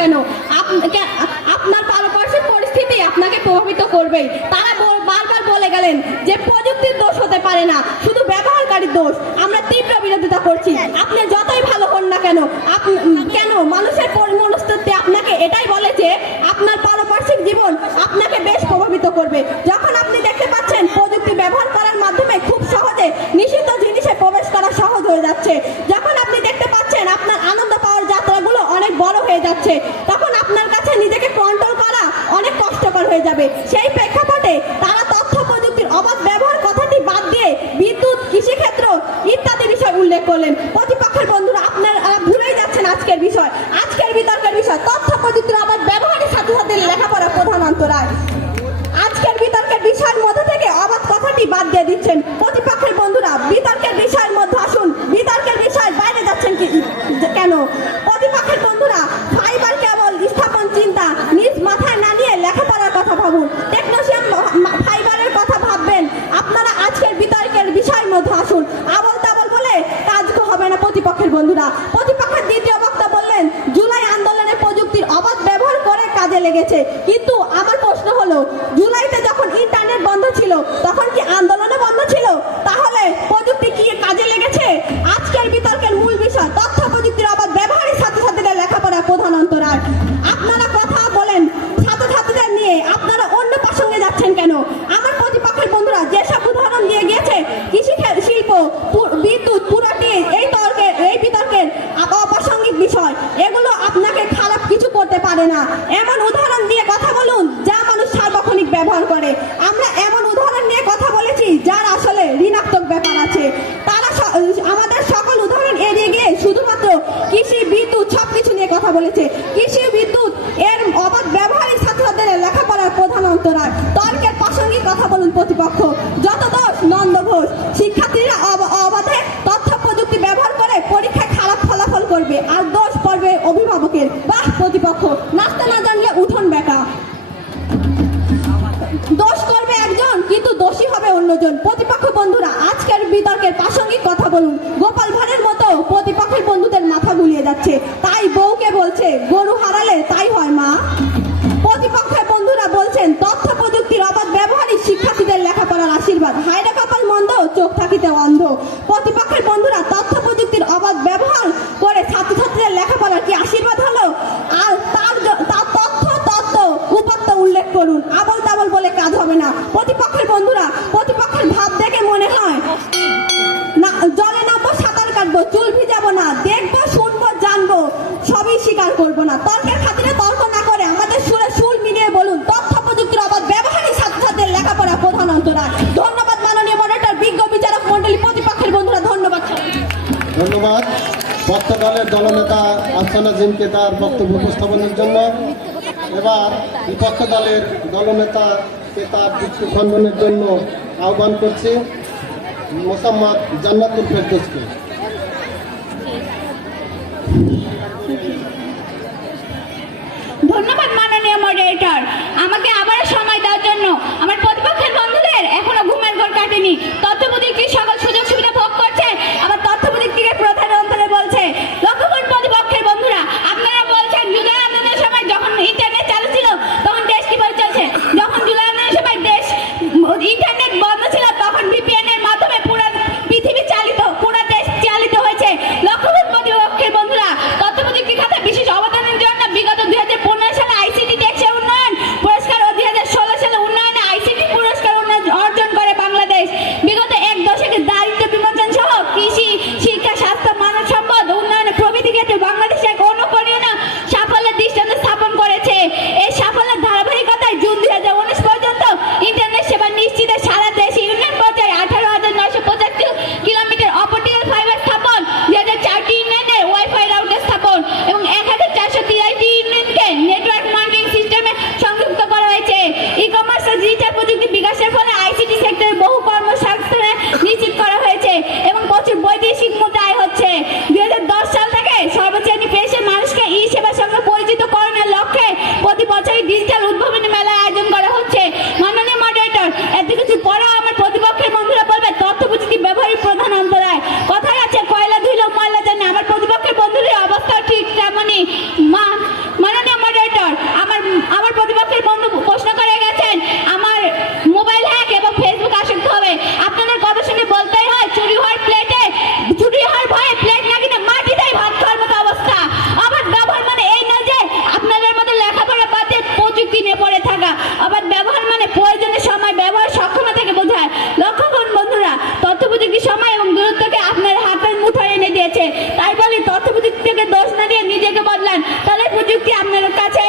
কেন, আপনার পারিপার্শ্বিক পরিস্থিতি আপনাকে প্রভাবিত করবেই। তারা বারবার বলে গেলেন যে প্রযুক্তির দোষ হতে পারে না, শুধু ব্যবহারকারীর দোষ। আমরা তীব্র বিরোধিতা করছি। আপনি যতই ভালো হন না কেন, মানুষের মনস্তত্ত্বে আপনাকে এটাই বলে যে আপনার পারিপার্শ্বিক জীবন আপনাকে বেশ প্রভাবিত করবে। যখন আপনি দেখতে পাচ্ছেন প্রযুক্তি ব্যবহার করার মাধ্যমে খুব সহজে নিষিদ্ধ জিনিসে প্রবেশ করা সহজ হয়ে যাচ্ছে, যখন আপনি দেখতে পাচ্ছেন আপনার আনন্দ পাওয়ার যাত্রাগুলো অনেক বড় হয়ে যাচ্ছে, তখন আপনার কাছে নিজেকে কন্ট্রোল করা অনেক কষ্টকর হয়ে যাবে। সেই প্রেক্ষাপটে তারা তথ্য প্রযুক্তির অবাধ ব্যবহার কথাটি বাদ দিয়ে বিদ্যুৎ, কৃষিক্ষেত্র ইত্যাদি বিষয় উল্লেখ করলেন। প্রতিপক্ষের বন্ধুরা, আপনারা ভুলেই যাচ্ছেন আজকের বিষয়, আজকের বিতর্কের বিষয় তথ্য প্রযুক্তির অবাধ ব্যবহারের সাথে সাথে লেখাপড়া প্রধান অন্তরায়। আজকের বিতর্কের বিষয়ের মধ্যে থেকে অবাধ কথাটি বাদ দিয়ে দিচ্ছেন। প্রতিপক্ষের বন্ধুরা, বিতর্কের বিষয়ের মধ্যে আসুন, বিতর্কের বিষয় বাইরে যাচ্ছেন কেন? প্রতিপক্ষের বন্ধুরা, ফাইবার কেবল স্থাপন চিন্তা নিজ মাথায় না নিয়ে লেখাপড়ার কথা ভাবুন, টেকনোশিয়ান ফাইবারের কথা ভাববেন। আপনারা আজকের বিতর্কের বিষয়ের মধ্যে আসুন। আবল তাবল বলে কাজ হবে না। প্রতিপক্ষের বন্ধুরা, প্রতিপক্ষের দ্বিতীয় বক্তা বললেন জুলাই আন্দোলনে প্রযুক্তির অবাধ ব্যবহার করে কাজে লেগেছে। কিন্তু আমার প্রশ্ন হলো, জুলাইতে যখন ইন্টারনেট বন্ধ ছিল তখন কি আন্দোলনও বন্ধ ছিল? তাহলে প্রযুক্তি কি কাজে লেগেছে? আজকের বিতর্কের মূল বিষয় তথ্য প্রযুক্তির অবাধ ব্যবহারের সাথে সাথে লেখাপড়া প্রধান অন্তরায়। আপনারা কথা বলেন ছাত্রছাত্রীদের নিয়ে, আপনারা অন্য প্রসঙ্গে যাচ্ছেন কেন? আমার প্রতিপক্ষের বন্ধুরা যেসব উদাহরণ দিয়ে গিয়েছে, কৃষি শিল্প, বিদ্যুৎ, পুরোটি এই বিতর্কের অপ্রাসঙ্গিক বিষয়, এগুলো আপনাকে খারাপ কিছু করতে পারে না। এমন উদাহরণ দিয়ে কথা বলুন যা মানুষ সার্বক্ষণিক ব্যবহার করে। আমরা এমন উদাহরণ নিয়ে কথা বলেছি যার আসলে ঋণাত্মক ব্যাপার আছে। তারা আমাদের সকল উদাহরণ এড়িয়ে গিয়ে শুধুমাত্র কৃষি, বিদ্যুৎ সবকিছু নিয়ে কথা বলেছে। কৃষি, বিদ্যুৎ এর অবাধ ব্যবহারের সাথে সাথে লেখাপড়ার প্রধান অন্তরায়। তর্কের প্রাসঙ্গিক কথা বলুন প্রতিপক্ষ। যত দোষ নন্দ ঘোষ। শিক্ষার্থীরা অবাধে তথ্য প্রযুক্তি ব্যবহার করে পরীক্ষায় খারাপ ফলাফল করবে, আর দোষ পড়বে অভিভাবকের। বাহ প্রতিপক্ষ, নাচতে না জানলে উঠোন বেকা। দোষ করবে একজন কিন্তু দোষী হবে অন্যজন। প্রতিপক্ষ বন্ধুরা, আজকের বিতর্কের প্রাসঙ্গিক কথা বলুন। গোপাল ভাঁড়ের মতো প্রতিপক্ষের বন্ধুদের মাথা গুলিয়ে যাচ্ছে। তাই বউকে বলছে গরু হারালে তাই হয় মা। প্রতিপক্ষের বন্ধুরা বলছেন তথ্য প্রযুক্তির অবাধ ব্যবহারই শিক্ষার্থীদের লেখাপড়ার আশীর্বাদ। হায়রে কপাল মন্দ, চোখ থাকিতে অন্ধ। প্রতিপক্ষের বন্ধুরা, তথ্য প্রযুক্তির অবাধ ব্যবহার করে ছাত্রছাত্রীদের লেখাপড়ার কি আশীর্বাদ হলো? আর তার তথ্য উপাত্ত উল্লেখ করুন। আবল তাবল বলে কাজ হবে না। প্রতিপক্ষের বন্ধুরা, প্রতিপক্ষের ভাব দেখে মনে হয় না জলে নামবো, সাঁতার কাটবো, চুল ভিজাবো না, দেখবো, শুনবো, জানবো, সবই স্বীকার করবো না। তর্কের খাতিরে তর্ক না করে আমাদের সুরে সুর মিলিয়ে বলুন তথ্য প্রযুক্তির অবাধ ব্যবহারই ছাত্রছাত্রীদের লেখাপড়া প্রধান অন্তরায়। ধন্যবাদ মাননীয় মডারেটর, বিজ্ঞ বিচারক মন্ডলী, প্রতিপক্ষের বন্ধুরা ধন্যবাদ। ধন্যবাদ পক্ষ দলের দলনেতা আফসানা জিনকে তার বক্তব্য উপস্থাপনের জন্য। এবার বিপক্ষ দলের দলনেতাকে তার যুক্তি খণ্ডনের জন্য আহ্বান করছি মোসাম্মদ জান্নাতুল ফেরদৌসকে। ধন্যবাদ মাননীয় মডারেটর, আমাকে আবার সময় দেওয়ার জন্য। আমার প্রতিপক্ষের বন্ধুদের এখনো ঘুমের ঘর কাটেনি, তথ্য প্রযুক্তির সকল সুযোগ সুবিধা ভোগ করছে, আবার তথ্য প্রযুক্তিকে প্রধান অন্তরে বলছে। লক্ষ্য করুন প্রতিপক্ষের বন্ধুরা, আপনারা বলছেন জুলাই আন্দোলনের সময় যখন ইন্টারনেট চালু ছিল তখন দেশ কিভাবে চলছে। যখন জুলাই আন্দোলনের সময় ইন্টারনেট বন্ধ ছিল তখন VPN এর মাধ্যমে পুরো পৃথিবী চালিত, পুরো দেশ চালিত হয়েছে। লক্ষ্য করুন প্রতিপক্ষের বন্ধুরা, তথ্য প্রযুক্তি খাতে বিশেষ অবদানের জন্য বিগত 2015 সালে ICT টেকসই উন্নয়ন পুরস্কার ও 2016 সালে উন্নয়নে ICT পুরস্কার অর্জন করে বাংলাদেশ। বিগত প্রযুক্তি আপনার কাছে